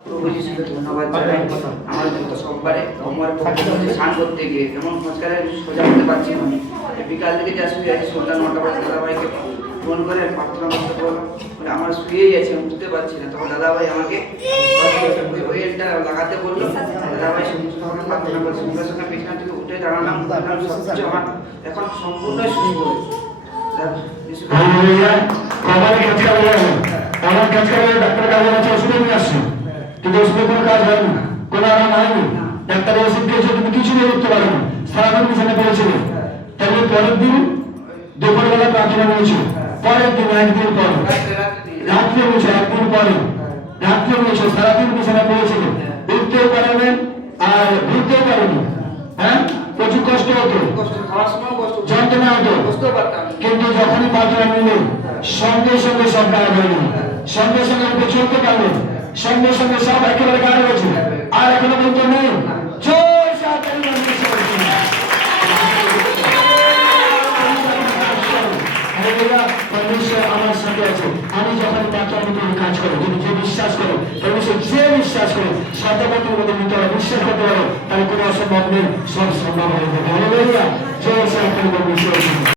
প্রভু যিশুকে ধন্যবাদ জানাই। আমার গত সোমবারে আমার স্নান করতে গিয়ে এমন খোঁজকারে সোজা করতে পারছি না। বিকাল থেকে যা শুয়ে আছি, সন্ধ্যা 9টা বাজে দাদাভাইকে ফোন করে প্রার্থনা করতে বললাম, আমার শুয়েই আছে, আমি উঠতে পারছি না। তখন দাদাভাই আমাকে ওয়েলটা লাগাতে বললো। দাদাভাই সমস্ত আমাকে প্রার্থনা করে সঙ্গে সঙ্গে বিছানা থেকে উঠে দাঁড়ালাম। সবকিছু আমার এখন সম্পূর্ণ সুস্থ হয়েছে। আমার কাছে ডাক্তার কাছে আছে, ওষুধ নিয়ে আসছে, কিন্তু ওষুধের কোনো কাজ হয়নি, কোনো আরাম হয়নি। ডাক্তারের ওষুধ দিয়েছে, তুমি কিছু নিয়ে উঠতে পারো না, সারাদিন বিছানা পড়েছিল। তাহলে পরের দিন দুপুরবেলা প্রার্থনা করেছে, পরের দিন একদিন পর রাত্রে বলছে, একদিন পরে রাত্রে বলছে, সারাদিন বিছানা পড়েছিল, উঠতেও পারেনি আর ঘুরতেও পারেনি। হ্যাঁ, প্রচুর কষ্ট হতো, যন্ত্রণা হতো, কিন্তু যখনই প্রার্থনা নিলে সঙ্গে সঙ্গে সব গায়ে হয়ে গেল, সঙ্গে সঙ্গে উঠে চলতে পারলো, সঙ্গে সঙ্গে সব একেবারে গায়ে হয়েছে। আর এখনো পর্যন্ত নেই। আমার সাথে আছে। আমি যখন কাজ করো, যদি যে বিশ্বাস করো, যে বিশ্বাস করো, শতপতির মধ্যে নিতে হবে, বিশ্বাস করতে পারো, তাহলে কোনো অসম্ভব নেই, সব সম্ভব হয়ে যাবে। জয়